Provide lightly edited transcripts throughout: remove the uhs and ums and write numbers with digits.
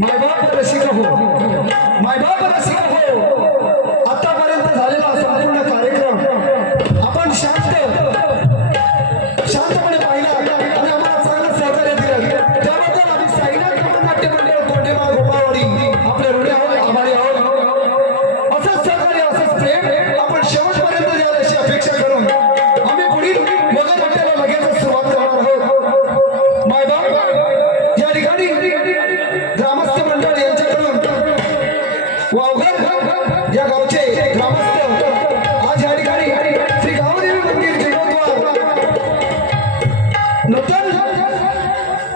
मायबाप रसिक हो, मायबाप रसिक हो. आतापर्यंत झालेला संपूर्ण कार्यक्रम आपण शांतपणे पाहिला आणि आम्हाला चांगलं सहकार्य दिलं. त्याबद्दल आम्ही साईनाथ नाट्य मंडळ कोंडेगाव गोपाळवाडी आपले ऋणी आहोत, आभारी आहोत. असंच सहकार्य, असंच प्रेम आपण शेवटपर्यंत द्याल अशी अपेक्षा करून आम्ही पुढील वगैरे नाट्याला लगेच सुरुवात करणार आहोत. मायबाप या ठिकाणी ग्रामस्थ मंडळ यांच्याकडून वावघर या गावचे ग्रामस्थ आज या ठिकाणी श्री गावदेवी मंदिर जीर्णोद्धार नूतन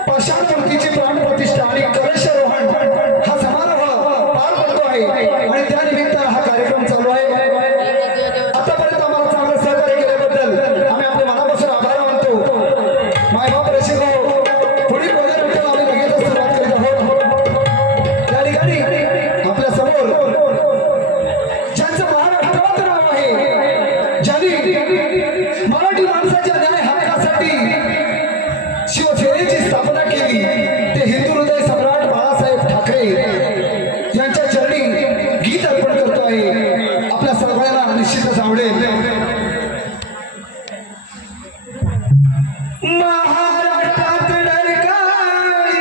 पाषाण मूर्तीची प्राण प्रतिष्ठा आणि कलशारोहण हा समारोह पार पडतो आहे आणि त्यानिमित्त हा कार्यक्रम चालू आहे. आतापर्यंत आम्हाला चांगलं सहकार्य केल्याबद्दल आम्ही आपल्या मनापासून आभार मानतो. मायबाप रसिक हो, पुढील वगैरे आम्ही लगेचच सुरुवात करीत आहोत. त्या ठिकाणी आपल्या समोर ज्यांचं महाराष्ट्रात नाव आहे, ज्यांनी मराठी माणसाच्या न्याय हक्कासाठी शिवसेनेची स्थापना केली, ते हिंदू हृदय सम्राट बाळासाहेब ठाकरे यांच्या चरणी गीत अर्पण करतो आहे. आपल्या सर्वांना निश्चितच आवडेल. महाराष्ट्रात डरकाळी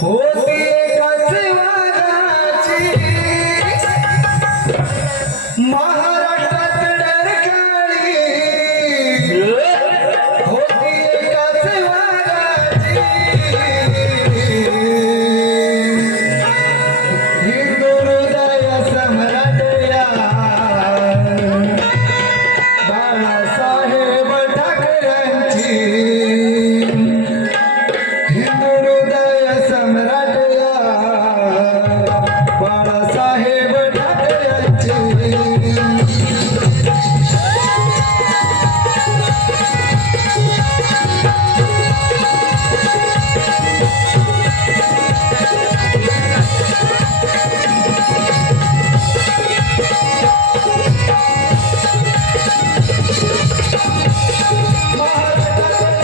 होती एकाच वाघाची, महाराष्ट्रात डरकाळी होती एकाच वाघाची. हिंदू हृदय सम्राट या बाळासाहेब ठाकरेंची, हिंदू हृदय सम्राट या बाळासाहेब ठाकरेंची. महाराष्ट्रात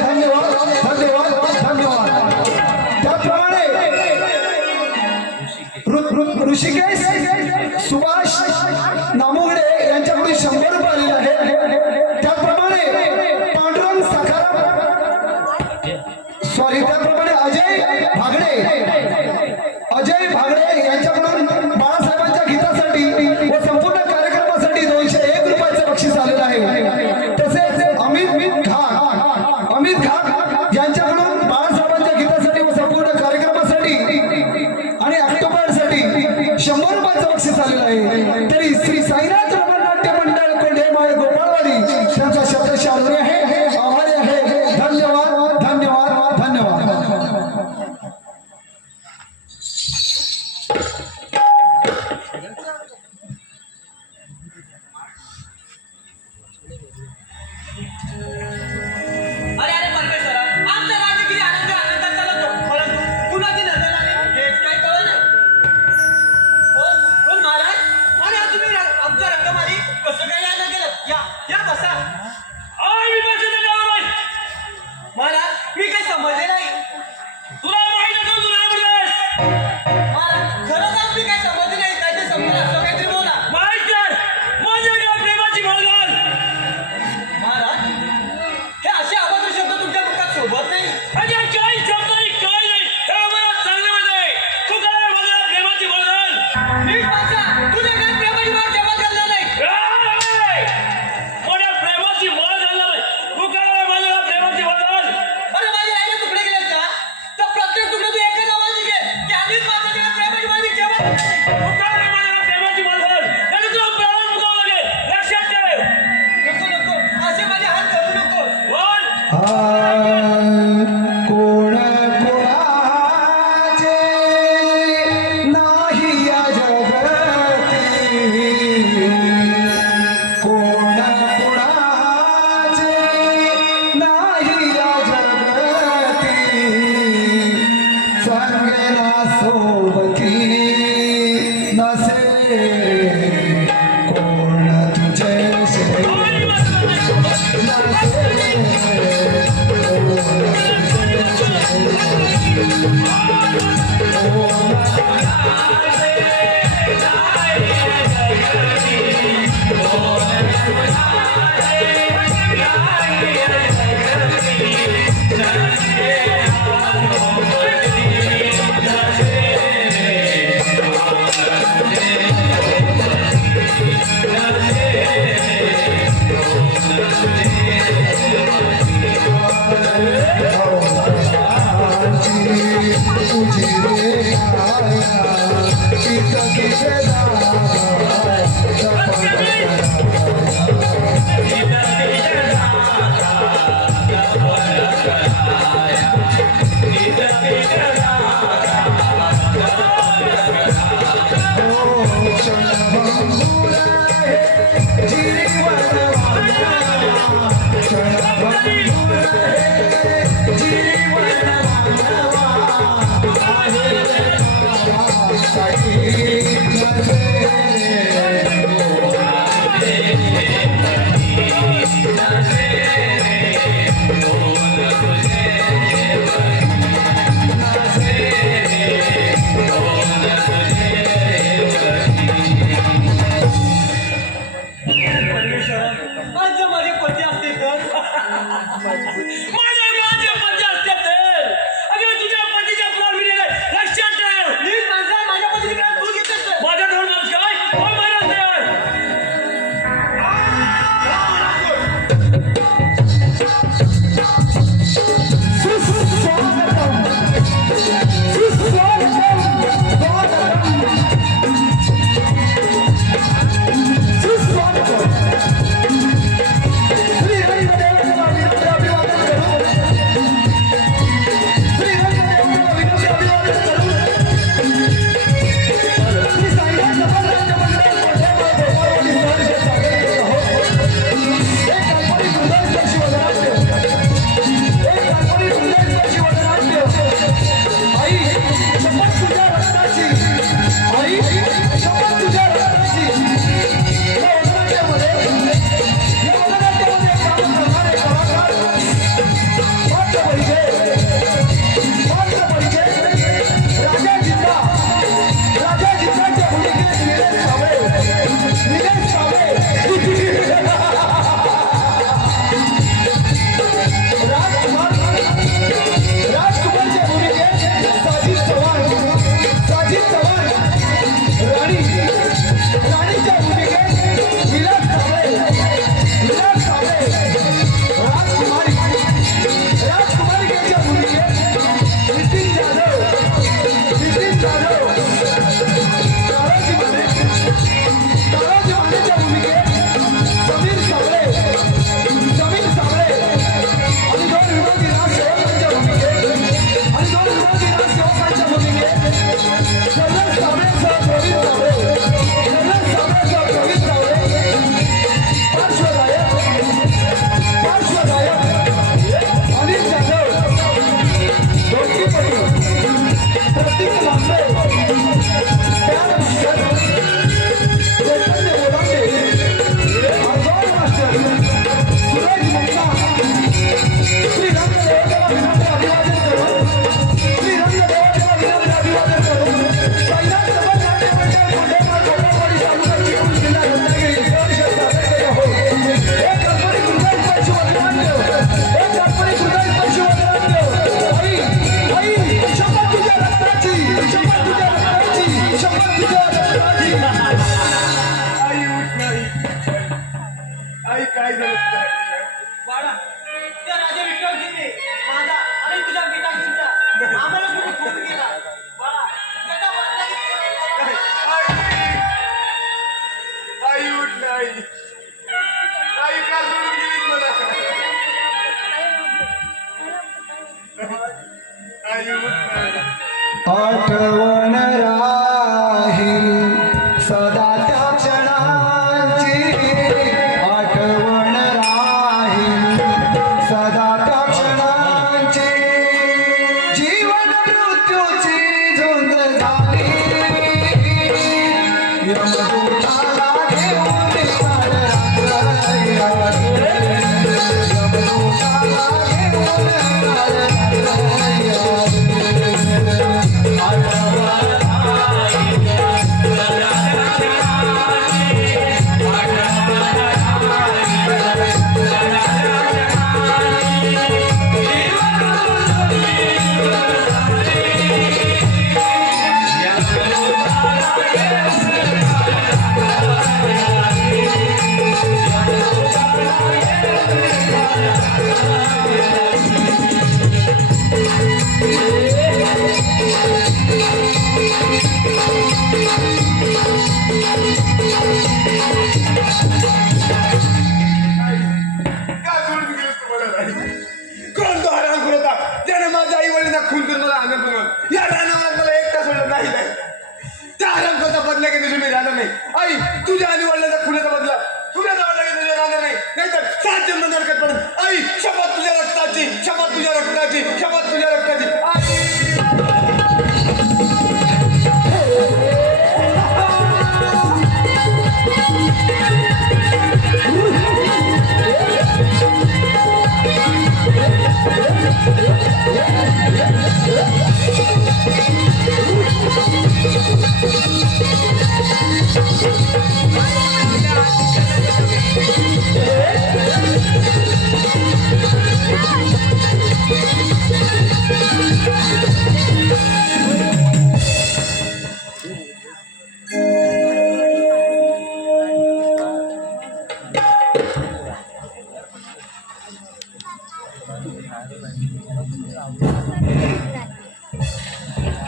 धन्यवाद धन्यवाद धन्यवाद. त्याप्रमाणे ऋषिकेश सुभाष नामुगडे यांच्याकडून 100 रुपये आलेले आहे. त्याप्रमाणे पांडुरंग सखाराम त्याप्रमाणे अजय भागडे यांच्याकडून बाळासाहेबांच्या गीतासाठी व संपूर्ण कार्यक्रमासाठी 201 रुपयाचं बक्षीस आलेलं आहे. तसेच अमित घाट यांच्याकडून बाळासाहेबांच्या गीतासाठी व संपूर्ण कार्यक्रमासाठी आणि ऑक्टोबरसाठी 100 रुपयाचं बक्षीस आलेलं आहे. तरी श्री साईनाथ रमण नाट्य मंडळ कोंढेमाळ गोपाळवाडी त्यांचा शतश आभारी आहे. धन्यवाद धन्यवाद धन्यवाद. अरे अरे परमेश्वरा, आमचा राज्य किती आनंदात चालतो, परंतु कुणाची नजर आली हेच काही कळलं नाही. कोण महाराज? आणि आज तुम्ही आमच्या रंगमारी कसं काय यायला गेलं? या बसा. मी बसत महाराज, मी काही समजले नाही. तुला माहित असेल तुला महाराज, खरंच आम्ही काही समजले नाही. काय ते समजून असं काहीतरी बोला. माहित कर माझ्या गाव प्रेमाची भावना. महाराज, हे असे अभद्र शब्द तुमच्या मुखात शोभत नाही. अरे काही शब्द नाही, काय नाही, हे आम्हाला चांगलं माहित आहे. तू काय माझ्या प्रेमाची भावना नीट वाचा. तुझ्या काय प्रेमाची भावना जमा करणार नाही. माझ्या प्रेमाची भावना झाला नाही. तू काय माझ्या प्रेमाची भावना. अरे माझे राहिले तुकडे गेलेत का? तर प्रत्येक तुकडे तू एकच आवाज घे की आधीच माझ्या त्या प्रेमाची भावना जमा करणार नाही. तू काय माझ्या प्रेमाची भावना आणि तुला प्रेमात मुकावं लागेल. लक्षात ठेव. नको असे माझे हात धरू नको. बोल. कोण कोणाचे नाही या जगती, कोण कोणाचे नाही या जगती, संगेना सोबती नसे कोण तुझे आठवण राहील सदा त्या क्षणांची, आठवण राहील सदा त्या क्षणांची. जीवन मृत्यूची झुंज झाली, यमदूताला घेऊन काल रात्र यावी. यमदूताला घेऊन काल रात्र यावी. कोण तो हराम करत होता ज्याने माझ्या आई वडिलांना खून करून मला आनंद बनवलं. या रानावर मला एकटा सोडलं नाही त्या हराम करता बदला घेण्याची मी राहणार नाही. आई तुझ्या आई वडिलांचा खुनाचा बदला खुनाचा बदला घेऊन तुझ्या राहणार नाही, नाहीतर 7 जन्म नरकात पडेल. आई शपथ तुझ्या रक्ताची, शपथ तुझ्या रक्ताची, शपथ तुझ्या रक्ताची. आई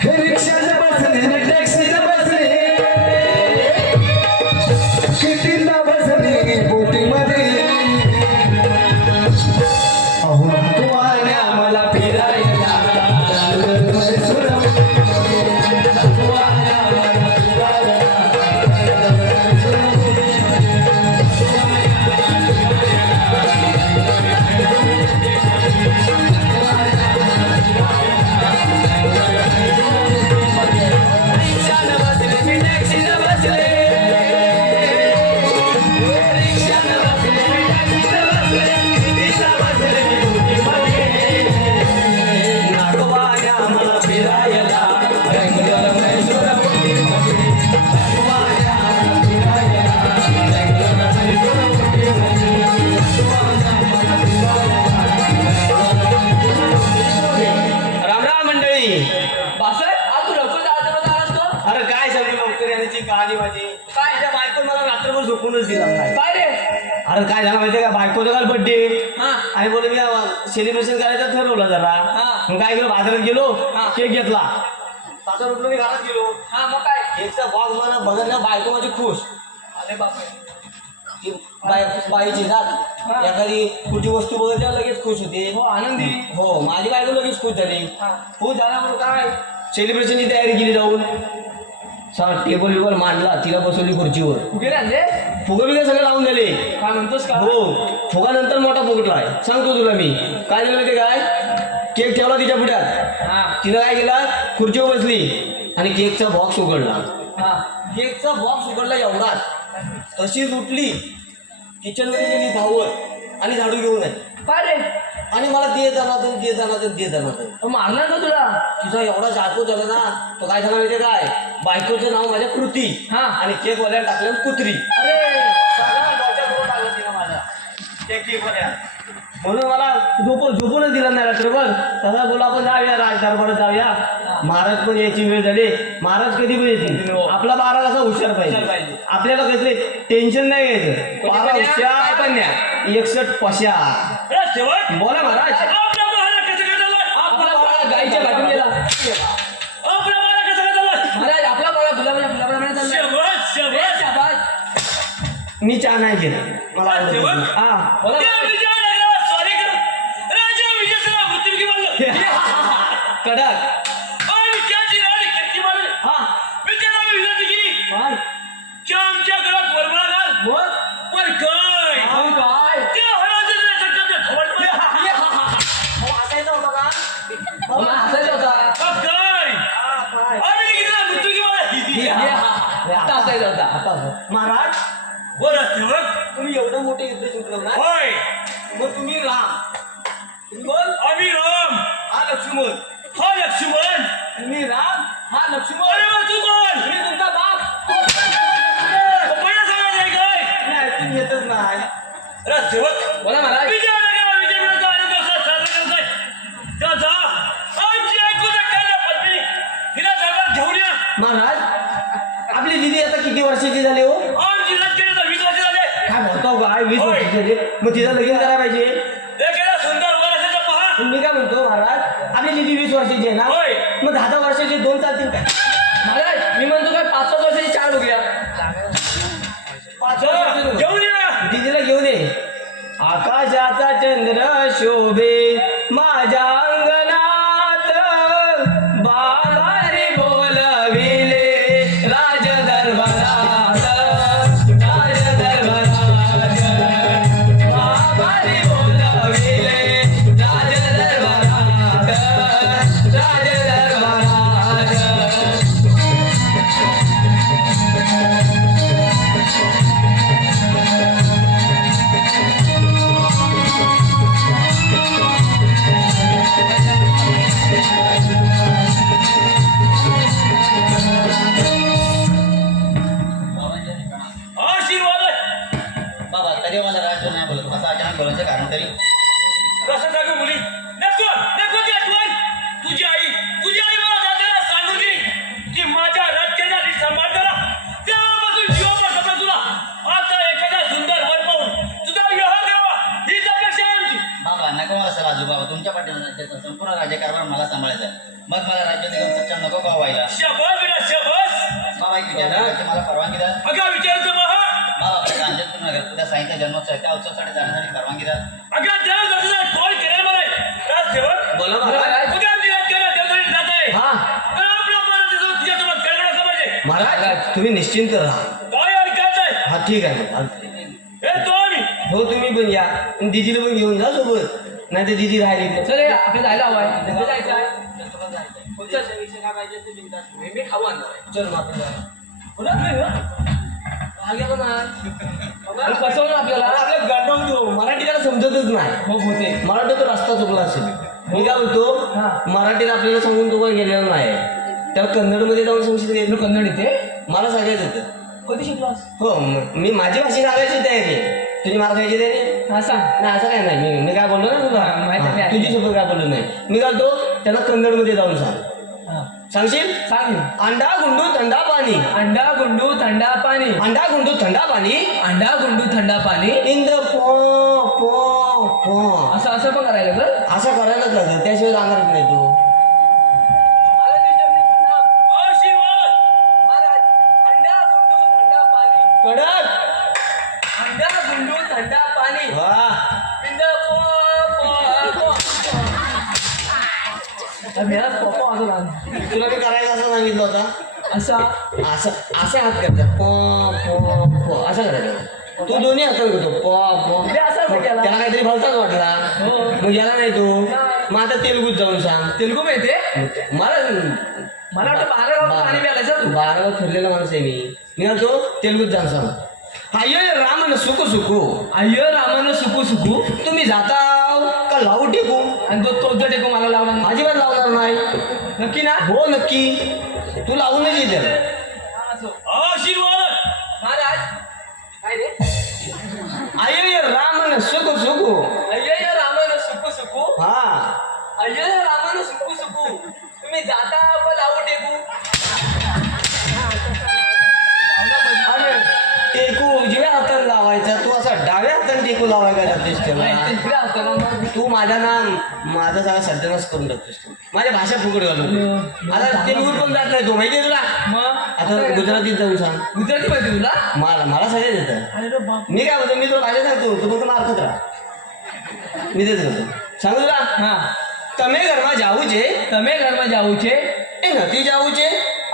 हे रिक्षाने बसले, हे टॅक्सीने बसले, कितींदा बसले बोटीमध्ये. अहो तू आल्या मला फिरायला मैसूर. तू आल्या मला फिरायला कहाणी माझी काय त्या बायको मला रात्रभर झोपूनच दिला नाही. काय रे? अरे काय झालं माहितीये का, बायकोचा काल बर्थडे आणि बोले मी सेलिब्रेशन करायचं ठरवलं जरा. मग काय केलं, बाजारात गेलो, केक घेतला, तासा उठलो मी घरात गेलो. मग काय केकचा बॉक्स मला बघितला, बायको माझी खुश. अरे बापरे, बाईची जात एखादी कुठची वस्तू बघितल्यावर लगेच खुश होते. हो आनंदी. हो माझी बायको लगेच खुश झाली. खुश झाल्यामुळे काय सेलिब्रेशनची तयारी केली जाऊन. टेबल बिबल मांडला, तिला बसवली खुर्चीवर. फुगे आणले, फुगे बिगे सगळे लावून दिले. काय म्हणतोस का? हो फुगानंतर मोठा फुगटलाय. सांगतो तुला मी काय झालं माहिती काय, केक ठेवला तिच्या पुढ्यात, तिनं काय केला खुर्चीवर बसली आणि केकचा बॉक्स उघडला. केकचा बॉक्स उघडला एवढाच, तशीच उठली किचनमध्ये गेली धावत आणि झाडू घेऊन आहे. काय रे? आणि मला दे दे मारणार ना तुला. तुझा एवढा जातो झाला ना, तो काय झाला माहितीये काय, बायकोचं नाव माझ्या कृती आणि केक वाल्याला टाकलं कुत्री. अरे सगळा डोक्यात बोट आला तिला माझा केक वाल्या. म्हणून मला झोपूनच दिला नाही रात्रभर. तसा बोला आपण जाऊया राजदरबारात जाऊया, महाराज पण यायची वेळ झाली. महाराज कधी पण येतील. आपला बारा कसा हुशार पाहिजे, आपल्याला कसले टेन्शन नाही घ्यायचं. बारा हुशार पण 61 पशा. बोला महाराज. गाईच्या भाजून गेला महाराज, आपला बाळा मी चहा नाही घेत, मला आवडत. हा बोला. पाहिजे मग तिचं लगीन करायला पाहिजे. एखादा सुंदर वर असेल तर पहा. मी काय म्हणतो महाराज आपली दिदी 20 वर्षाची आहे ना होय. मग 10 वर्षाचे 2 चालतील काय? महाराज मी म्हणतो काय 5-5 वर्षाची 4 बघूया. 5 वर्षाचे नको. घेऊन या. दिदीला घेऊन ये. आकाशाचा चंद्र शोभे माझ्या अंगणात बाबारी बोलविले राज दरबारात राज दरबारात बाबारी बोलविले राज दरबारात राज दरबारात. आशीर्वाद. बाबा तरी मला राज नाही बोलत असं अचानक बोलायचं कारण तरी कसं सांगू मुली. नको नको ती आठवण. तुझी आई मला दादाला सांगू दे की माझ्या राज्याचा नीट सांभाळ करा. तेव्हापासून जीवावर सगळं तुला. आता एखादा सुंदर वर पाहून तुझा विवाह करावा हीच अपेक्षा आहे आमची. बाबा नको मला असं राजू बाबा तुमच्या पाठीवर राज्याचा संपूर्ण राज्यकारभार मला सांभाळायचा आहे. मग मला राज्यात घेऊन सक्षम नको का व्हायला. शबास बेटा शबास. बाबा एक विचार करायची मला परवानगी द्या. अगं विचारतो महा. बाबा आपल्या अंजनपूर नगर उद्या साईंचा जन्मोत्सव आहे त्या उत्सवासाठी जाण्यासाठी परवानगी द्या. अगं देव दर्शनात कॉल केलेला मला राजसेवक. बोला महाराज. उद्या आमची राजकारण देवदर्शन जात आहे. हा पण आपला परत तुझ्यासोबत कळकळ असं पाहिजे. महाराज तुम्ही निश्चिंत राहा. काय ऐकायचं आहे. हा ठीक आहे मग. हे तो आम्ही. हो तुम्ही पण या आणि दीदीला पण घेऊन जा सोबत नाही तर दीदी राहिली. चल आपल्याला जायला हवं आहे. कुठे जायचं आहे? मी खाऊ आणणार. चल मग आपण जाऊया. फसवलं आपल्याला. आपल्या गाठवतो मराठी त्याला समजतच नाही. हो होते. मराठी तो रस्ता चुकला असेल. मी काय बोलतो हा. मराठीत आपल्याला सांगून तो काही गेलेला नाही त्याला कन्नडमध्ये जाऊन सांगशील तुला का? कन्नड येते? मला सांगायचं होतं. कधी शिकलास? हो मी माझी भाषा सांगायची तयारी आहे. तुझी मला सांगायची तयारी आहे? हा सांग. नाही असं काय नाही मी काय बोललो ना तुला माहिती आहे. हा, तुझी सोबत काय बोललो नाही. मी काय बोलतो त्याला कन्नडमध्ये जाऊन सांग. हा. सांगशील सांग. अंडा गुंडू थंडा पाणी अंडा गुंडू थंडा पाणी. अंडा गुंडू थंडा पाणी अंडा गुंडू थंडा पाणी. इंद्र पो पो पो असं असं पण करायला का? असं करायलाच लागलं त्याशिवाय जाणारच नाही तू. आशीर्वाद. अंडा गुंडू थंडा पाणी. कडक अंडा गुंडू थंडा पाणी. वा इंद पो पो पो. अभ्यास पो असं लाव. तुला मी करायचं असं सांगितलं होतं. असा असं असे हात करतात पो पो पो असं करायचं. तू दोन्ही हातात करतो पो पो ते असं केला. त्याला काहीतरी भलताच वाटला हो. मग याला नाही तू नाही. मग आता तेलगूत जाऊन सांग. तेलगू माहितीये? मला मला वाटतं 12 गावात पाणी प्यायलायचं तू. 12 गावात फिरलेला माणूस आहे मी म्हणतो तेलगूत जाऊन सांग. हाय रामन सुकू सुकू अय्यो रामानं सुकू सुकू. तुम्ही जाताव का लावू टेकू? आणि तो जो टेको मला लावला. अजिबात लावणार नाही. नक्की ना? हो नक्की तू लावूनच येते. आशीर्वाद. महाराज काय रे? आय रामन सुकू सुकू अय्यो रामानं सुकू सुकू. हा अय्यो रामानं सुकू सुकू. तुम्ही जाता का लावू टेकू? अरे टेकू उजव्या हाताने लावायचा तू असा डाव्या हाताने टेकू लावायचा जातेस त्याला. तू माझा ना माझा सगळा सर्जनच करून टाकतोस तू. माझ्या भाषा फुकट घालून आता तेलगूत पण जात नाही तू माहिती आहे तुला. मग आता गुजरातीत जाऊन सांग. गुजराती माहिती तुला? मला सगळं देतं. अरे बाप. मी काय बोलतो मी तुला भाषा सांगतो तू फक्त मारखत राहा. मी तेच करतो. सांगू तुला हा. તમે ઘરમાં જાવું છે તમે ઘરમાં જાવું છે એ નથી જાવું છે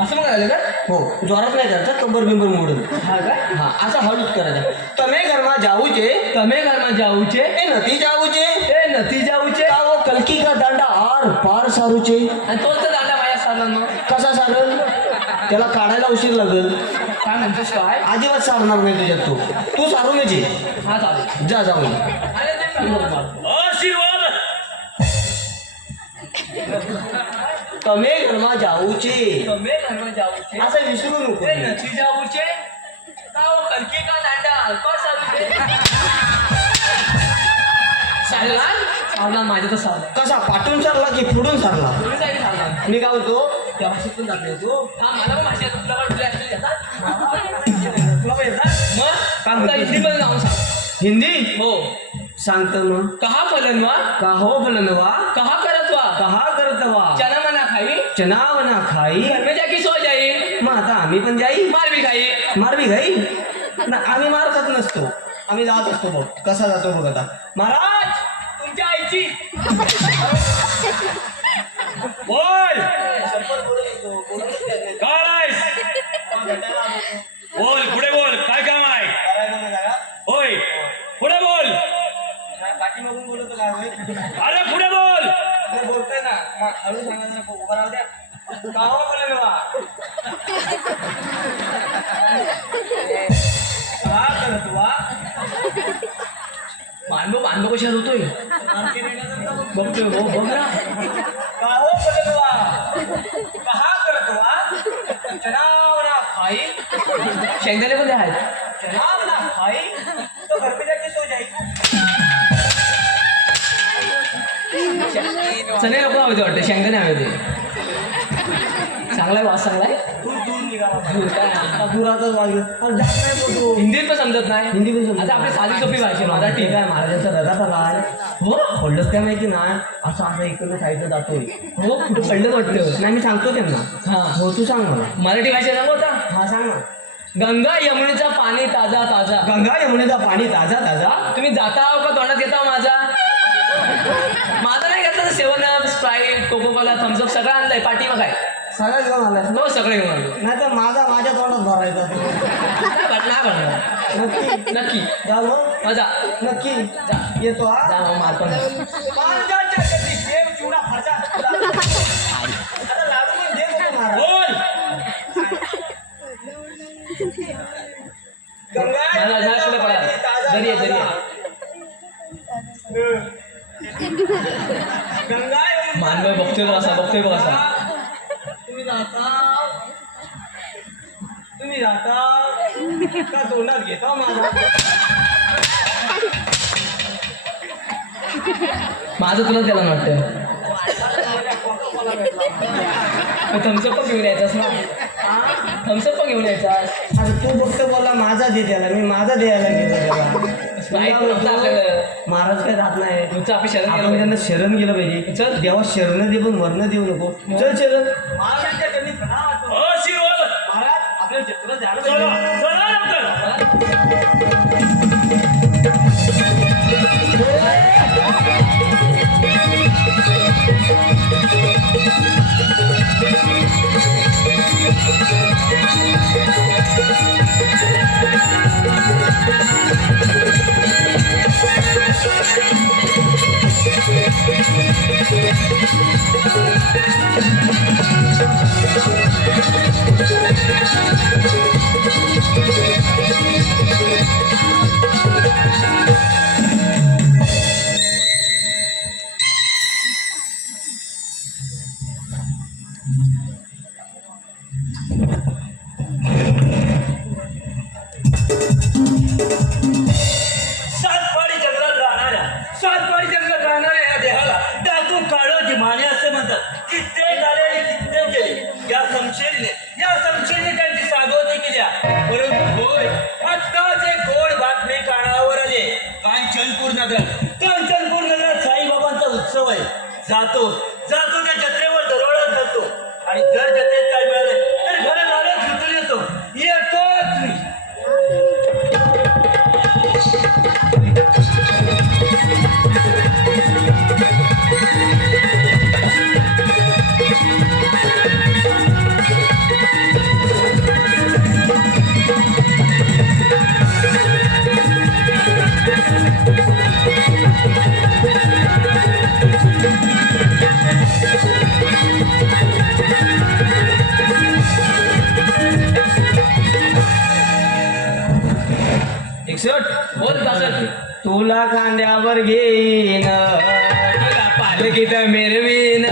असं मग करायला का? हो जोरात नाही करायचं कंबर बिंबर मोडून हा काय? हा असं हळूच करायचं તમે ઘરમાં જાવું છે તમે ઘરમાં જાવું છે એ નથી જાવું છે એ નથી જાવું છે. આવો કલકી કા દાંડા આર પાર સારું છે आणि तोच तर दांडा माझ्या सारणार मग. कसा सारल त्याला काढायला उशीर लागेल काय म्हणतोस काय? अजिबात सारणार नाही तुझ्यात तू सारूनच ये हा चालेल. जा जाऊन अरे ते सांग. आशीर्वाद. તમે ઘરમાં જાવું છે તમે ઘરમાં જાવું છે असं विसरू नको એ નથી જાવું છે. આવો કલકી કા દાંડા અલ્પા સારું છે. सारणार? सारणार माझ्या तर सारणार. कसा पाठून सारला की पुढून सारला तुम्ही जागी सारणार. मी काय बोलतो त्या भाषेत पण दाखले तू. हा मला पण भाषेत तुला वाटलं actually येतात. तुला पण येतात? मग आमचा हिंदी पण नाव सांग. हिंदी हो. सांगतो मग. कहा फलनवा, का हो फलनवा, कहा करतवा, कहा करतवा, चना मना खाई, चना वना खाई. घर में जाके सो जाई, मग आता आम्ही पण जाई, मार भी खाई. मार बी घाई ना. आम्ही मार खात नसतो, आम्ही जात असतो बघ. कसा जातो बघ आता. महाराज तुमच्या आईची. बोल काय आहेस? बोल पुढे बोल, काय काम आहे? होय पुढे बोल. पाठीमागून बोलतो काय होय? अरे पुढे बोल. मी बोलतोय ना, मग हळू सांगायचं नको, उभा राहू द्या. का हो फलनवा, का करतवा. मानव कशाला होतोय बघतोय. हो बघ ना. का हो फलनवा, कहा करतवा, चनावना खाई, शेंगदाणे पण आहेत. चनावना खाई तो घर पे जाके सो जाई. चणे नको हवे ते वाटते, शेंगदाणे हवे ते. चांगलाय वास, चांगलाय. तू दूर निघाला काय? दुराचाच वागेल. अरे जात नाही बोलतो. हिंदीत पण समजत नाही. हिंदी पण समजत आता आपली साधी सोपी भाषा ठीक मराठी. आहे. महाराजांचा रथात आलाय. हो खोडलंच काय माहिती नाही, असं इकडनं साईडला जातोय. हो कुठं पडलं वाटतं. नाही मी सांगतो त्यांना. हा हो तू सांग मला. मराठी भाषा सांगू आता. हा सांग ना. गंगा यमुनेचा पाणी ताजा ताजा, गंगा यमुनेचा पाणी ताजा ताजा. तुम्ही जाता आहो का तोंडात येता माझा. माझं नाही घेतलं सेवन स्प्राईट कोकोकोला थम्सअप सगळं आणलंय. पाठी मग काय सगळं घेऊन आलाय. हो सगळं घेऊन आलो. नाही तर माझ्या तोंडात भरायचा. नाही भरणार. नक्की नक्की जा मग. मजा. नक्की येतो हा. जा मग मार पण. महाराजांच्या कधी देव चिवडा फरचा. आता लाडू पण दे बघू महाराज. बोल गंगा मला झाड पुढे पडा. दरी आहे, दरी आहे. गंगा यमुना. मानव बघतोय बघ असा, बघतोय बघ असा. तुम्ही जाता का तोंडात घेता माझा. माझं तुला त्याला वाटतं. थम्सअप पण घेऊन यायचास ना. थम्सअप पण घेऊन यायचास. अरे तू फक्त बोलला माझा दे त्याला, मी माझा द्यायला गेलो स्प्राईट पण होतं आपल्याकडं. महाराज काय राहत नाही. तुमचं आपली शरण आपण गेलं. त्यांना शरण गेलं पाहिजे. चल. देवा शरण दे पण वर्ण देऊ नको. चल शरण. महाराजांच्या कधी शिरोळ महाराज आपल्याला चित्र झालं चला पाहिजे. चला लवकर. सातपाडी जंगलात राहणाऱ्या या देहाला डाकू काळो जिमाने असे म्हणतात. कित्येक आले आणि कित्येक गेले. या समशेरीने त्यांची साधवणी केल्या. परंतु होय आत्ताच एक गोड बातमी कानावर आली. कांचनपूर नगरात साईबाबांचा उत्सव आहे. जातो त्या जत्रेवर दरोडा धरतो आणि जर जत्रेत काय मिळाले तर घरात आल्याच सुटून येतोच मी. बोल दासर. तुला कांद्यावर घेईन, पालखीत मिरवीन,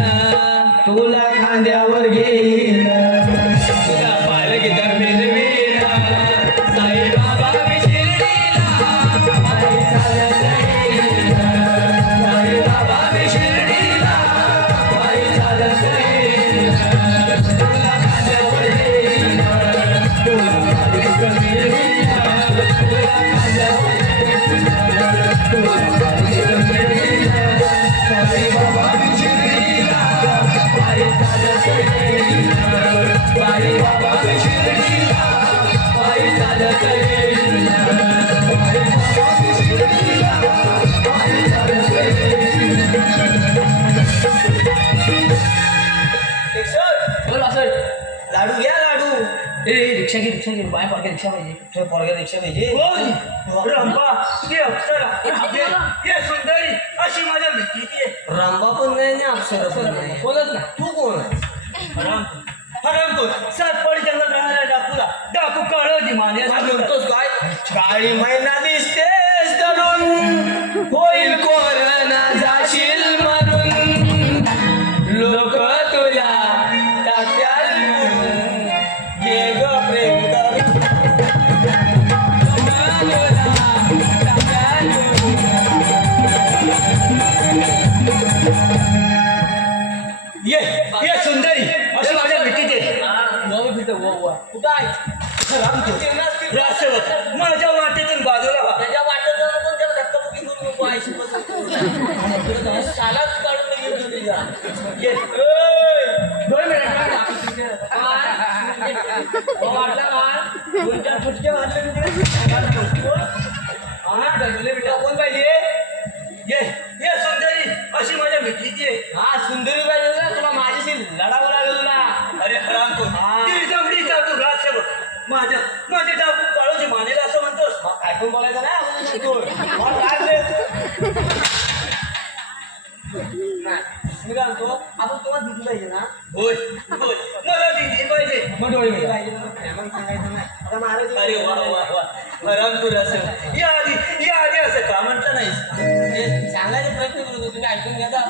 तुला खांद्यावर घेईन, तुला पालखीत मिरवीन. साईबाबा मी शिर्डीला, साईबाबा मी शिर्डीला, वाई चालत येईन. तुला खांद्यावर घेईन, तुला पालखीत मिरवीन, तुला रिक्षा घे बाय पाके रिक्षा पाहिजे तुझ्या पोरग्या रिक्षा पाहिजे कोण रंभा ही अप्सरा ही सुंदरी अशी माझ्या मिठीची आहे. रामबा पण नाही आणि अप्सरा पण नाही. बोलत ना तू कोण आहे? हरामखोर सातपाडी जंगलात राहणारा डाकू काळोजी माने काय म्हणतोस काय? काळी मैना दिसतेस तरुण होईल कोरोना जाशील मरून लोक तुला टाक्याल म्हणून घे ग प्रेम करून. लोकं तुला टाक्याल म्हणून. ये सुंदरी अशी माझ्या मिठीची आहे. कुठं आहे राष्ट्रवत माझ्या वाटेतून बाजूला व्हा. त्याच्या वाटत जाणं पण त्याला धक्काबुक्की करू नको आयशी सालाच काढून निघेल तो तुझ्या. ये. 2 मिनिट वाटला का 2-4 फुटके वाटले कोण पाहिजे ये सुंदरी अशी माझ्या मिठीची आहे. हा सुंदरी पाहिजे ना तुला माझ्याशी लढावं लागेल तुला. अरे हरामखोर ती जमली तू राष्ट्रवत माझे डाकू काळोजी मानेला असं म्हणतोस. मग काय पण बोलायचं नाही आपण सांगतो. मग काय ते? नाही. मी काय म्हणतो आपण तुम्हाला दिली पाहिजे ना होय मला दिली पाहिजे. मग डोळे मिळाले पाहिजे ना. प्रेमाने सांगायचं नाही आता महाराज अरे वा हरामखोर असं या आधी असं का म्हणता नाहीस. सांगायचा प्रयत्न करतो तुम्ही ऐकून घेता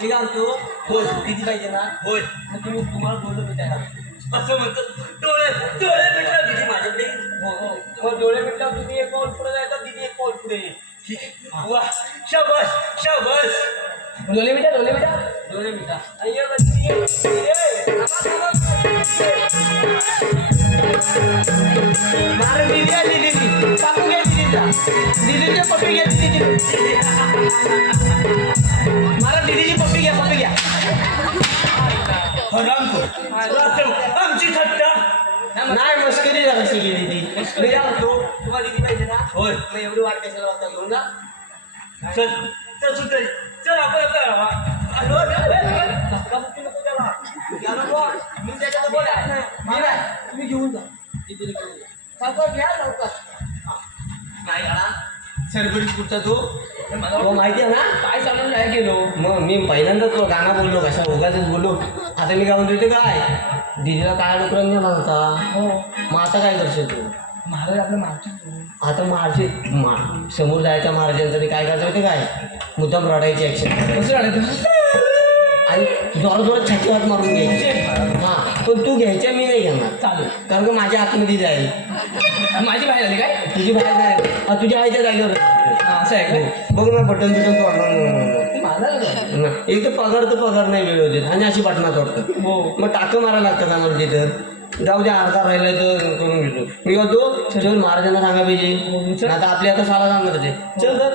मी काय म्हणतो होय किती पाहिजे ना होय मग तुम्ही तुम्हाला बोललो मी त्याला असं म्हणतो डोळे मिटला दिली माझ्याकडे. मग डोळे मिटल्यावर तुम्ही एक पाऊल पुढे जायचा दिदी एक पाऊल पुढे येईल. ठीक आहे. वा शाबास डोळे मिटा डोळे मिटा मारा दिदी आहे दिदी पाकून घ्या दिदीचे पप्पी घ्या दिदीची मारा दिदीची पप्पी घ्या हरामखोर आमची थट्टा. नाही मस्करी झाला सगळी दिदी मी काय म्हणतो तुम्हाला दिदी पाहिजे ना होय मग एवढी वाट कशाला वाटता घेऊन जा चल सुंदरी चल आपण धक्काबुक्की नको त्याला त्याला बोल मी त्याच्यात बोल आहे मी नाही तुम्ही घेऊन जा दिदीला घेऊन जा सावकाश घ्या लवकर नाही गाडा सरबरीच कुठचा तो मला माहिती आहे ना काय चालून नाही गेलो मग मी पहिल्यांदा तुला गाणं बोललो कशा उगाच बोललो आता मी काय म्हणतो ते काय दिदीला काय डोकरंग गेला होता हो मग आता काय करशील तू महाराज आपलं महाराज आता महाराज समोर जायच्या महाराजांचं ते काय करायचं ते काय मुद्दाम रडायची ॲक्शन कसं रडायचं आणि जोरात छाती हात मारून घ्यायची हां पण तू घ्यायच्या मी नाही घेणार चालेल कारण का माझ्या आतमध्ये जाईल माझी बाहेर आली काय तुझी बाहेर नाही तुझ्या आईच्या जागेवर असं आहे का बघ ना बटन तोडणार एक तर पगार नाही वेळ होते आणि अशी बटना तोडतात हो मग टाकं मारायला लागतात आम्हाला तिथं जाऊ द्या अर्धा राहिला तर करून घेतो मी म्हणतो चल महाराजांना सांगा पाहिजे आता आपली आता साला जाणार आहे चल तर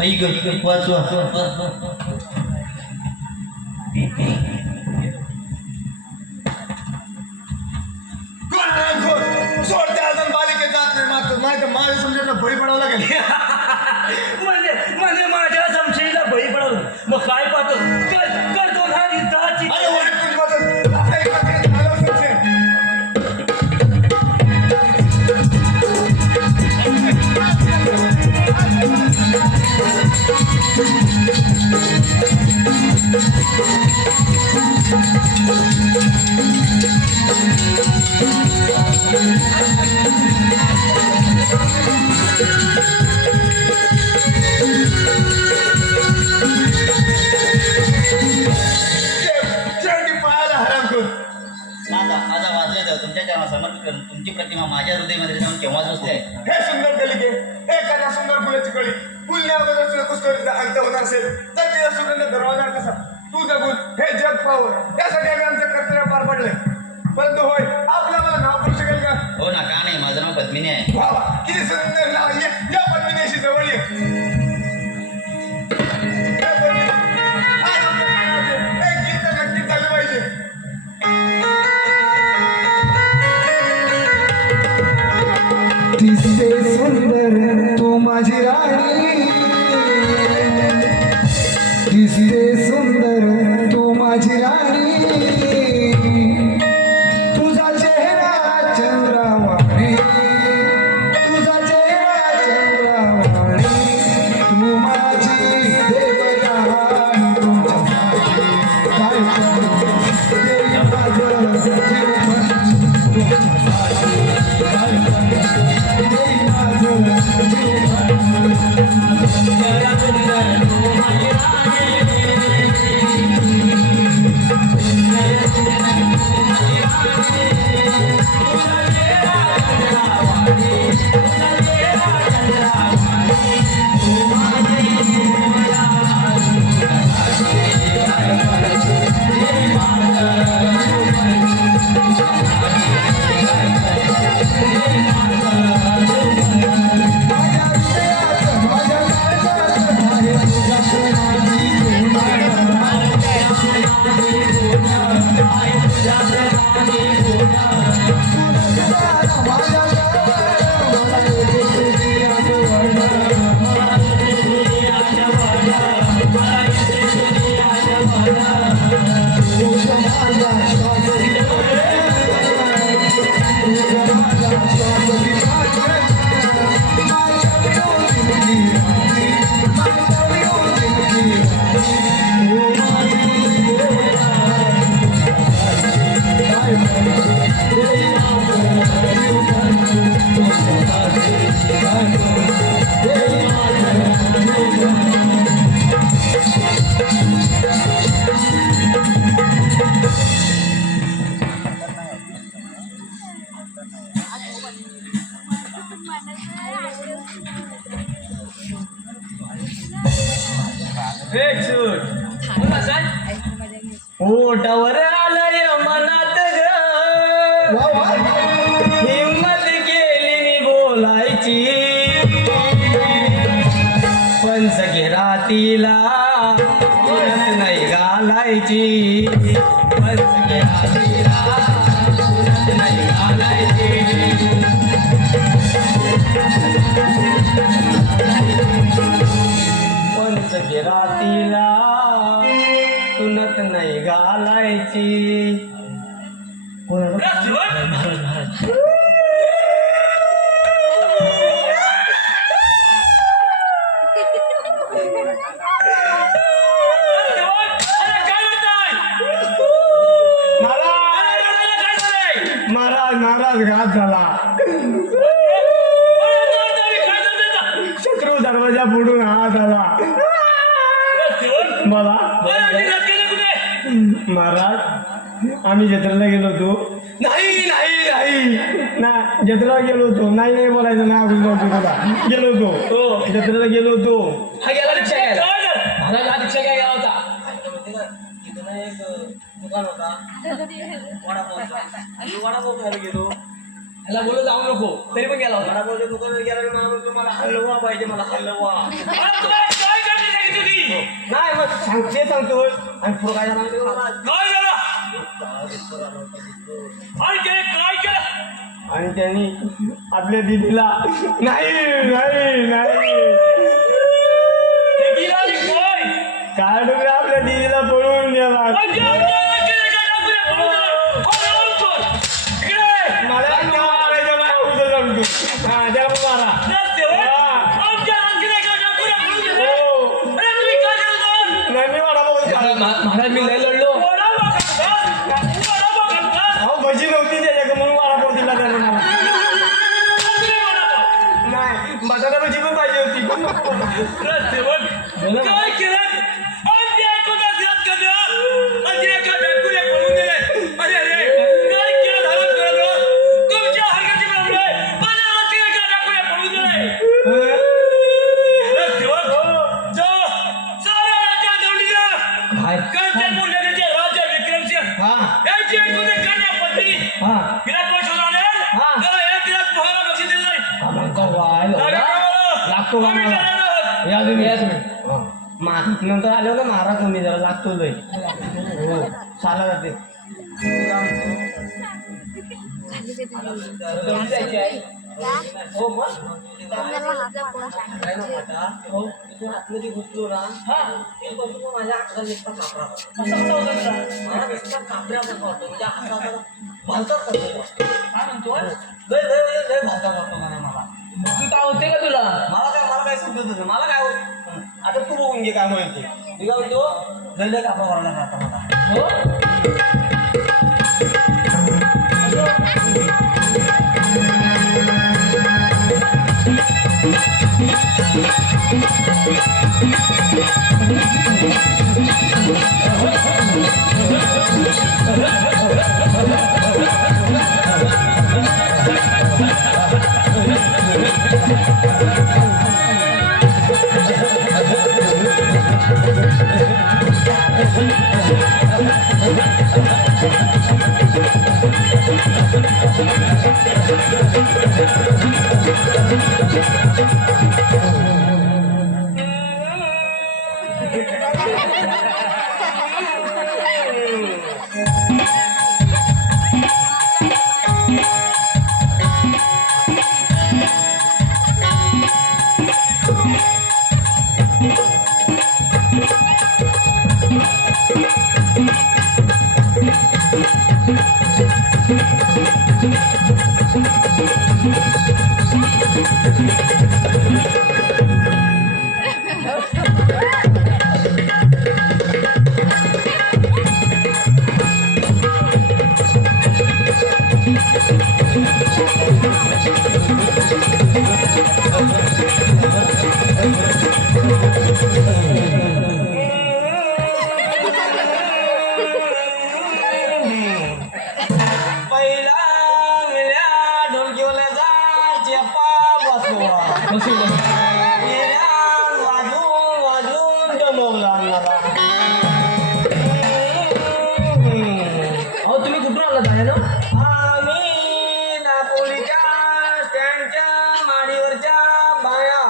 आई ग वाचवा कोण हरामखोर सोड त्या अजून बालिके जात नाही मात्र माहिती माझ्या समजायला बळी पडावं लागेल. म्हणजे माझ्या संशयीला बळी पडवलं मग काय पाहतो कर दोन हा युद्धाची अरे वाट तुझी मदत आता एकाकडे झालं संशय. पाहायला हरामखोर माझा वाचला जाऊ तुमच्या चरणात समर्पित करून तुमची प्रतिमा माझ्या हृदयामध्ये जाऊन केव्हाच बसते. हे सुंदर कलिके एखाद्या सुंदर फुलाची कळी फुलण्या अगोदर तुला कुस्करीचा अंत होणार असेल तर तिला सुगंध दरवाजा कसा तू जगून हे जग पाहून त्यासाठी आम्ही आमचं कर्तव्य पार पडलंय. दिसते सुंदर तू माझी राणी तुझा चेहरा चंद्रवाणी तुझा चेहरा चंद्रवाणी तू माझी देवराणी तुझ्यासाठी काय करू देई माझं जीवन तुझ्यासाठी काय करू देई माझं जीवन ओटावर आलंय मनात ग वा वा हिम्मत केली नि बोलायची पण सगळे रातीला बोलत नाही घालायची पण सगळे रातीला बोलत नाही घालायची पण सगळे रातीला तुनत नाही घालायची महाराज महाराज घात झाला शत्रू दरवाजा फोडून हात आला मला महाराज आम्ही जत्रेला गेलो होतो नाही नाही नाही ना जत्रेला गेलो होतो नाही नाही बोलायचं ना तुला गेलो होतो हो जत्रेला गेलो होतो हा गेला रिक्षा घ्यायला महाराज हा रिक्षा घ्यायला गेला होता तिथं एक दुकान होता वडापावचा वडापाव खायला गेलो ह्याला बोलू जाऊ नको तरी पण गेला होता वडापावच्या दुकानात गेला म्हणून मला हलवा पाहिजे मला हलवा काय करते नाही तुझी नाही मग सांगतो आणि पुढं काय झालं काय झालं आणि त्याने काय केलं आणि त्यांनी आपल्या दिदीला नाही नाही नाही ते बिलाली काय काय डोंगर आपल्या दिदीला पळवून गेला म्हणजे आमच्या केले का डाकुऱ्या पळून इकडे मला मारायचं नाही उद्या जमतो हा द्या मारा आमच्या केले का डाकुऱ्या पळून गेले अरे तुम्ही काय करता नाही मी वडापाव खाल्ला. महाराज मी लय लढलो अहो भजी नव्हती त्याच्याकडे म्हणून वडापाव दिला त्याने मला नाही बटाटा भजी पण पाहिजे होती पण नको मला. काय केलं आमच्या एकोणा दिवस कधी आणि एका डाकुऱ्या पळून गेले अरे अरे काय केलं झालं कळलं तुमच्या हरकती प्रॉब्लेम माझ्या वरती एका डाकुऱ्या पळून गेले साऱ्या राज्यात दौडीला काय कंचन मुंडेचे राजा विक्रमसिंह हा यांची एकूण कन्या पत्नी हा हिला कोण शोधाले हा. त्याला एक दिवस पोहायला बक्षीस दिलं नाही आम्हाला व्हायला लागतो का आम्ही मला? करणार आहोत. या तुम्ही या तुम्ही नंतर आलो ना महाराज कमी जरा लागतो लय हो चाला जाते हो मग काय ना फाटा हो तिथून आतमध्ये घुसलो ना हा ते बसून माझ्या हाताला निघता कापरा कसं कसं होतं तुला मला नुसता कापऱ्यासारखं वाटतं म्हणजे हाताला भालताच करतो काय म्हणतो लय लय लय लय भालता वाटतो मला नक्की काय होते का तुला मला काय समजत होतं मला काय होत आता तू बघून घे काय म्हणते मी काय म्हणतो लय लय कापा भरायला राहता मला हो पहिला मिळ्या ढोलकीवाल्या जा बसवा बसून वाजून वाजून दमवला मला अहो तुम्ही कुठून आलात आहे ना आम्ही नापोलीच्या स्टँडच्या माडीवरच्या बाया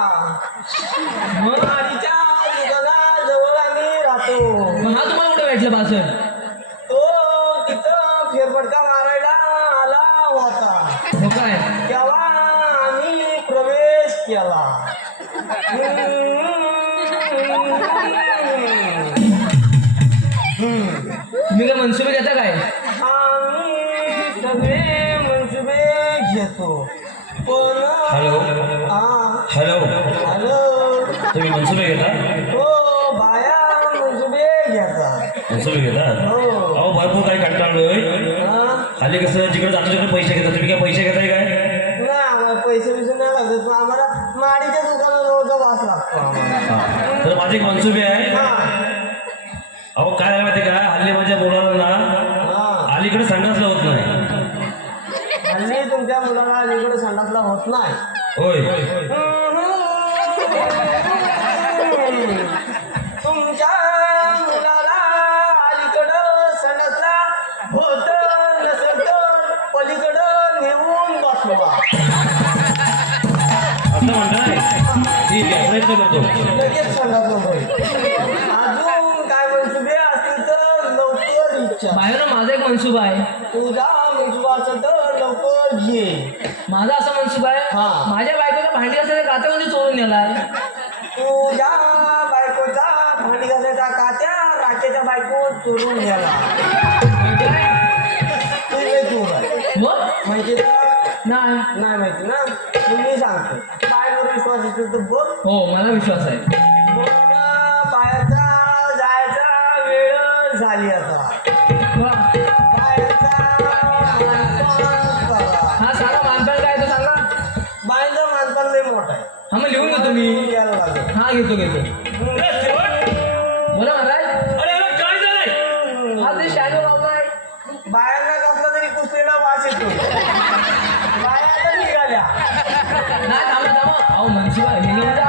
माडीच्या दुकानाजवळ आम्ही राहतो मग हा तुम्हाला कुठे भेटलं भाषण तो तिथं फेरफटका मारायला आला होता हो काय तेव्हा आम्ही प्रवेश केला तुम्ही काय मनसुबे घेता काय आम्ही सगळे मनसुबे घेतो पण हॅलो हा हॅलो हॅलो तुम्ही मनसुबे घेता हो बाया मनसुबे घेतात मनसुबे घेता हो अहो भरपूर काय कंटाळलोय हा हल्ली कसं जिकडे जातो तिकडे पैसे घेता तुम्ही काय पैसे घेताय काय नाही आम्हाला पैसे बिसे नाही लागत पण आम्हाला माडीच्या दुकानाजवळचा वास लागतो आम्हाला हा. तर माझे एक मनसुबे आहे हा अहो काय झालं माहिती का हल्ली माझ्या मुलाला हा अलीकडे संडासला होत नाही हल्ली तुमच्या मुलाला अलीकडे संडासला होत नाही होय तुमच्या मुलाला अलीकडं संडासला होत नसेल तर पलीकडं नेऊन बसवा असं म्हणताय ठीक आहे प्रयत्न करतो लगेच संडास होईल अजून काय मनसुबे असतील तर लवकर इच्छा बाहेर माझा एक मनसुबा आहे तुझा मनसुबा असेल तर लवकर घे माझा असा मनसुबा आहे हा. माझ्या बायकोला भांडी असलेल्या गातामध्ये चोरून नेलाय तुझ्या बायकोचा भांडी घासायचा कात्या राखेच्या बायको चोरून गेला तू लय चोर आहे मग माहिती का नाही नाही माहिती ना मी सांगतो बायकोवर विश्वास असेल तर बघ हो मला विश्वास आहे बघ बायाचा जायचा वेळ झाली आता वा. बायाचा मानपान करा. हा सांगा मानपान काय तो सांगा बायचा मानपान लय मोठा आहे हा मग लिहून घेतो मी घ्यायला लागेल हा घेतो घेतो अरे शेवट. बोला महाराज अरे याला काय झालंय हा ते शॅडो बाबा आहे बायांना कसला तरी कुसलेला वास येतो बाया तर निघाल्या नाही थांबा थांबा अहो मनसुबा हे घेऊन जा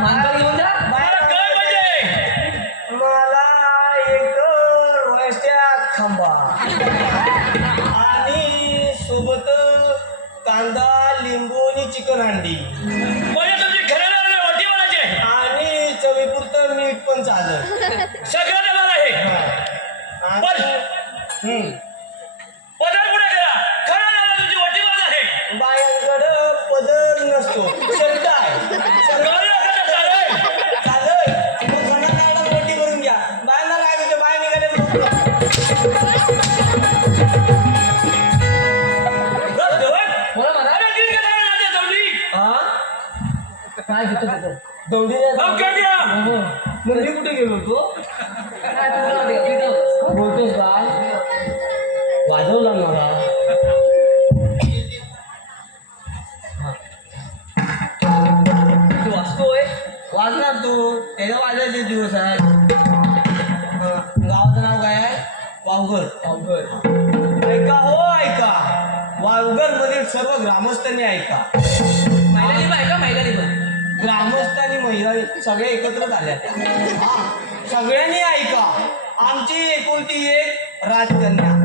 मानपान घेऊन जा मला काय पाहिजे मला एक रस्त्यात थांबा आणि सोबत कांदा लिंबू आणि चिकन अंडी म्हणजे तुमची घराला वाटी बनायचे आणि चवीपुरतं मीठ पण चालत सगळं देणार आहे आणि पदार्थ पुढे करा खरा तुझी दौंडी लवकर या. मग मी कुठे गेलो होतो बोलतोस का वाजवला मला तू वाचतोय वाजणार तू त्याला वाजायचे दिवस आहे गावाचं नाव काय आहे वावघर ऐका हो ऐका वावघर मधील सर्व ग्रामस्थांनी ऐका महिलांनी पण ग्रामस्थांनी महिला सगळे एकत्र आल्या हा सगळ्यांनी ऐका आमची एकुलती एक राजकन्या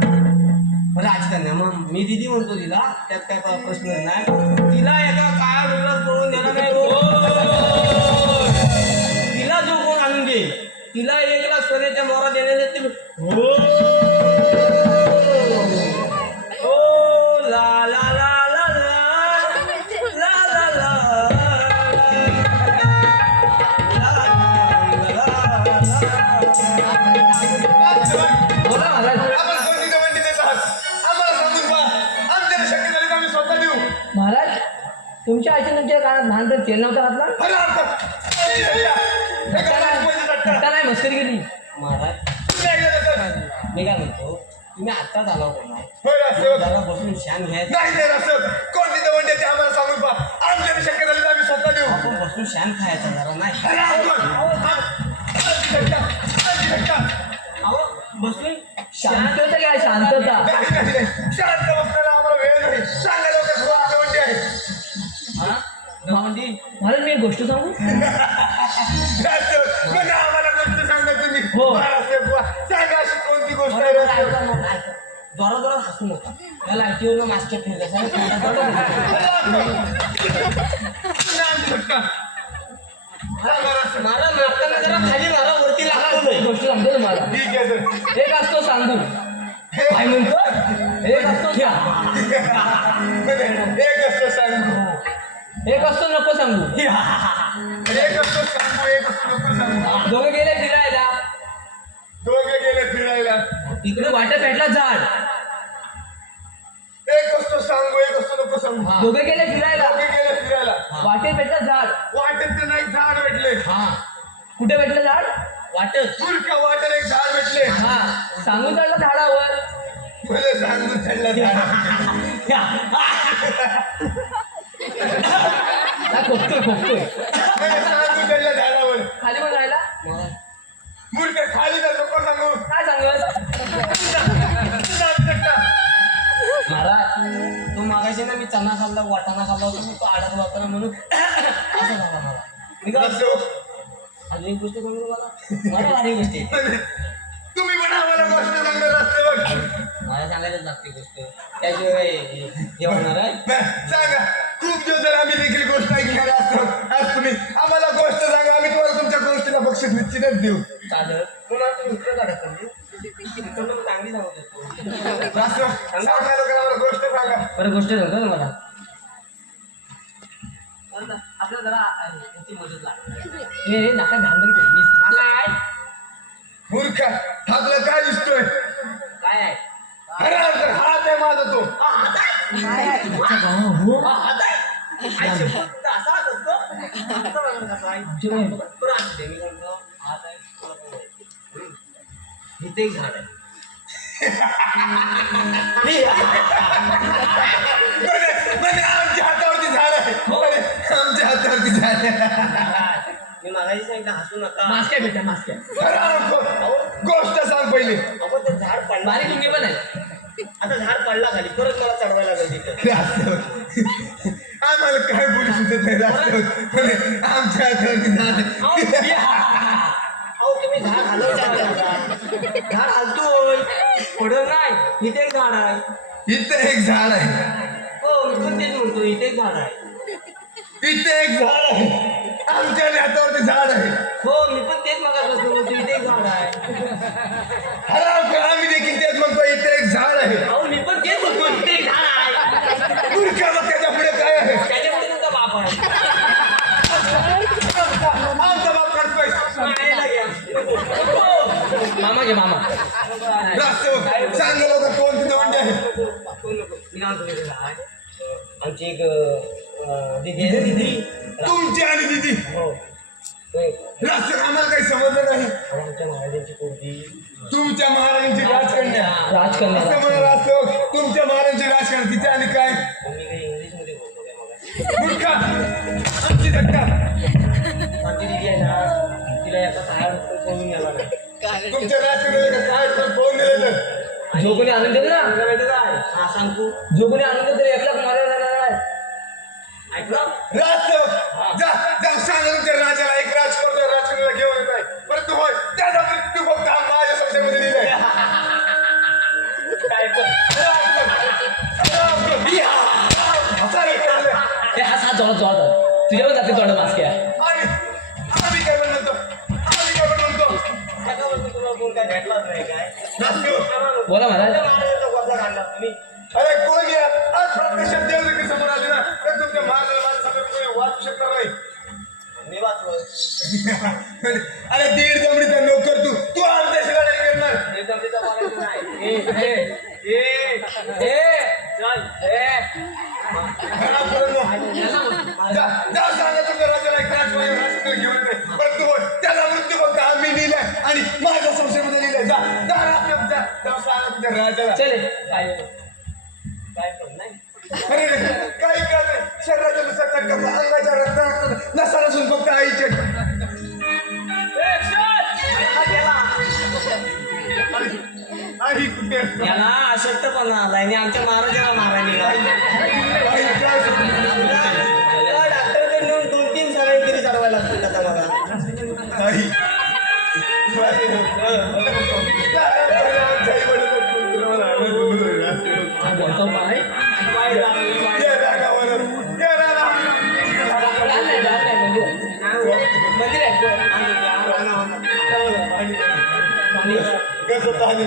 मग मी दिदी म्हणतो तिला त्यात काय प्रश्न नाही तिला एका काळ्या डोक्यात पडून देणार नाही हो. तिला जो कोण आणून देईल तिला 1 लाख सोन्याच्या मोहरा देण्याचे हो ओ ला ला ला ला ला ला ला ला बोला महाराज आपण कोणती दवंडी देत आहात आम्हाला सांगून पहा आमच्याला शक्य झाली तर आम्ही स्वतः देऊ महाराज तुमच्या आईच्या तुमच्या कानात लहानपणी तेल नव्हता घातला खरं अर्थ कोणती धंदा? एका लाजमध्ये धट्टा. आता नाही मस्करी केली महाराज तुम्ही ऐकलं तर? मी काय म्हणतो तुम्ही आत्ताच आला होता ना होय राजसेवक. जरा बसून शान घ्यायचं नाही ते राजसेवक. कोणती दवंडी आहे ते आम्हाला सांगून पहा आमच्याला शक्य झाली तर आम्ही स्वतः देऊ आपण बसून शान खायचा जरा नाही खरं अर्थ. कोणती धट्टा? कोणती धट्टा? अहो बसून शांतता घ्या शांतता नाही, नाही, नाही. शांत बसण्याला आम्हाला वेळ नाही सांगा लवकर कोणती दवंडी आहे हा गवंडी महाराज मी एक गोष्ट सांगू राजसेवक, बघा आम्हाला गोष्ट सांगा तुम्ही हो. राजसेवक, वा. सांगा अशी कोणती गोष्ट आहे राजसेवक? जोरा जोरात हसू नका या लाईटीवरनं मास्टर फिरकायचा मारा मारताना जरा खाली मारा वरती लागतो एक गोष्ट सांगतो तुम्हाला ठीक आहे सर एक असतो सांगू काय म्हणतो एक असतो घ्या एक असतो सांगू एक असतो नको सांगू एक असतो सांगू एक असतो नको सांगू दोघे गेले फिरायला दोघे गेले फिरायला इकडे वाटत भेटला झाड एक असतो सांगू एक असतो नको सांगू दोघे गेले फिरायला दोघे गेले फिरायला वाटेत भेटला झाड वाटेत ते नाही झाड भेटले हा कुठे भेटलं झाड वाटत पुरका वाटेत एक झाड भेटले हा सांगून चढला झाडावर मला सांगून चढलं झाड हा, खोकतोय मला सांगून चढलं झाडावर खाली पण राहिला मूर्ख खाली तर नको सांगू काय सांगत महाराज तो मागाशी ना मी चना खाल्ला वाटाणा खाल्ला होता मी तो अडकला होता ना म्हणून असं झाला मला मी काय राजसेवक, अजून एक गोष्ट सांगू मला मला भारी गोष्ट आहे तुम्ही पण आम्हाला गोष्ट सांगा राजसेवक मला सांगायलाच लागते गोष्ट त्याशिवाय हे होणार आहे सांगा खूप दिवस झाले आम्ही देखील गोष्ट ऐकणार असतो आज तुम्ही आम्हाला गोष्ट सांगा आम्ही तुम्हाला तुमच्या गोष्टीला बक्षीस निश्चितच देऊ चालेल तुम्हाला तुम्ही इकडे काढत चांगली सांगत होतो राजसेवक, सांगा लोकांना गोष्ट सांगा बरं गोष्ट सांगतो ना मला आपल्याला जरा याची मदत लागते हे नाका घालून काय मूर्ख आपलं काय दिसतोय काय आहे खरं अर्थ हात आहे माझा तो असा असतो इथे एक झाड आहे म्हणे आमच्या हातावरती झाड आहे आमच्या हातावरती झाड आहे मी मागायची सांगितलं हसू नका मास्क्या भेटा मास्क्या खरं अर्थ गोष्ट सांग पहिली आपण ते झाड पडला बारीक लुंगी पण आहे आता झाड पडला खाली परत मला चढवायला लागेल तिथं राजसेवक, आम्हाला काय बोलू सुचत नाही राजसेवक म्हणे आमच्या हातावरती झाड आहे अहो तुम्ही झाड हलवता झाड हलतोय पुढं नाही इथे एक झाड आहे इथं एक झाड आहे हो मी पण तेच म्हणतो इथे एक झाड आहे इथे एक झाड आहे आमच्या हातावरती झाड आहे हो मी पण तेच मगापासून म्हणतो इथे एक झाड आहे खरं अर्थ आम्ही देखील तेच म्हणतो इथे एक झाड आहे अहो मी पण तेच म्हणतो इथे एक झाड आहे मूर्ख मग त्याच्या पुढे काय आहे त्याच्यामध्ये तुमचा बाप आहे आमचा बाप काढतोय मामा घे मामा राजसेवक सांगा लोक कोणती दवंडी आहे मी काय म्हणतो माहिती आहे? आमची एक दिदी आहे दिदी तुमची आणि दिदी हो राजकारण आम्हाला काही समजलं नाही. आमच्या महाराजांची पोरगी तुमच्या महाराजांची राजकन्या राजकन्या. असं म्हणा राजसेवक, तुमच्या महाराजांची राजकारण तिथे आणि काय मी काही इंग्लिशमध्ये बोलतो काय मग मूर्खा आमची धक्का. आमची दिदी आहे ना तिला याचा सहाय्य करून गेला तुमच्या राजकारणाला काय पाहून दिलेलं. जो कोणी आनंद देतो ना हा सांगू जो कोणी आनंद देतो 1 लाख मारायला जाणार आहे. ऐकलं राजसेवक जा जा सांगा तुमच्या राजाला एक राजकोटच्या राजकारणाला घेऊन येत आहे. परंतु होय त्याचा मृत्यू फक्त हा माझ्या संशयामध्ये लिहिलाय. काय पण हे हा साथ जोरात तुझ्या पण जाते जोरात मास्के आहे. आम्ही काय पण म्हणतो, आम्ही काय पण म्हणतो. तुला बोल काय भेटलाच नाही काय राजसेवक, बोला महाराज. महाराजांचा गोचा काढला तुम्ही अरे कोण या आज प्रत्यक्षात देवदत्त समोर आले ना तर तुमच्या महाराजाला माझ्या समोर कोणी वाचू शकणार नाही. मी वाचलो अरे दीड दमडीचा नोकर तू आमच्याशी लढाई करणार. जा सांगा तुमच्या राजाला एक राजकारणाला घेऊन येते. परंतु होय त्याचा मृत्यू फक्त आम्ही लिहिलाय आणि माझ्या संशयामध्ये लिहिलाय. जा जा राजसेवक, जा जा सांगा तुमच्या राजाला. चले काय पण नाही अरे काही कळत नाही. शरीराच्या नुसार चक्क अंगाच्या रक्तात नसा नसून फक्त आईचे. आई कुठे असतो? याला अशक्तपणा आलाय आणि आमच्या महाराजाला मारायला आई काय डॉक्टरकडे नेऊन 2-3 सगळे तरी चढवायला लागतील आता मला आई बोलतो नाही कसं पाणी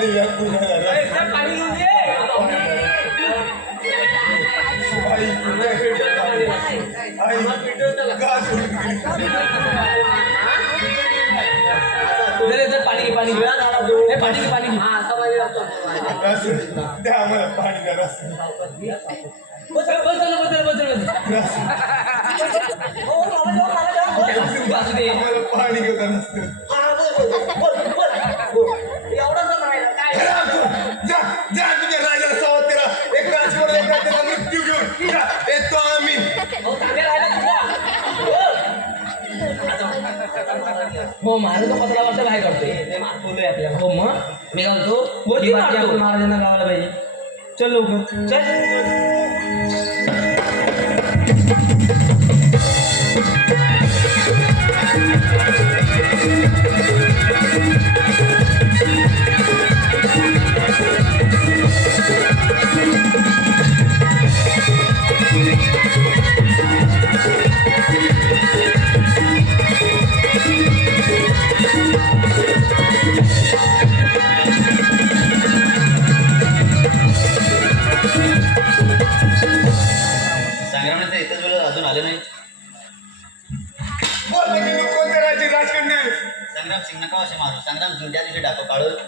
पाणी घेऊन ये. जर पाणी घे पाणी घे हे पाणी घे पाणी घे. द्या आम्हाला पाणी द्या रस. बस बाजू दे. आम्हाला पाणी घेता नसतं. जा जा तुझ्या राजाला सावध करा. एक राजकोट त्याचा मृत्यू घेऊन जा. येतो आम्ही. हो महाराज पत्रा वाटतं काय करतोय आपल्याला हो मग मी घालतो ही बातमी आपण महाराजांना गावाला पाहिजे. चल लवकर चल. संग्रामाच्या इथंच वेळ अजून आले नाही. बोल ना की कोणत्या राज्यात राजकन्या आहे? संग्राम सिंग नका असे मारू. संग्राम सिंग त्या दिवशी टाको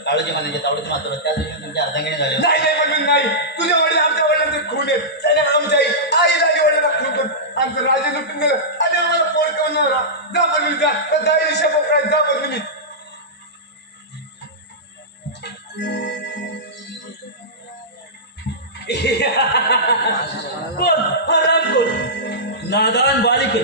काळोजी मानाचे तावडीचे मात्र त्या दिवशी तुमच्या अर्धांगिणी झाले. नाही नाही म्हणून नाही. तुझे वडील आमच्या वडिलांचे खून आहेत. त्याने आमच्या आई झाली वडिलांना खून करून आमचं राज्य लुटून दिलं आणि आम्हाला पोट करून नवरा. जा बदलून जा त्या गाई शपथ जा बदलून. कोण हराम कोण नादान बालिके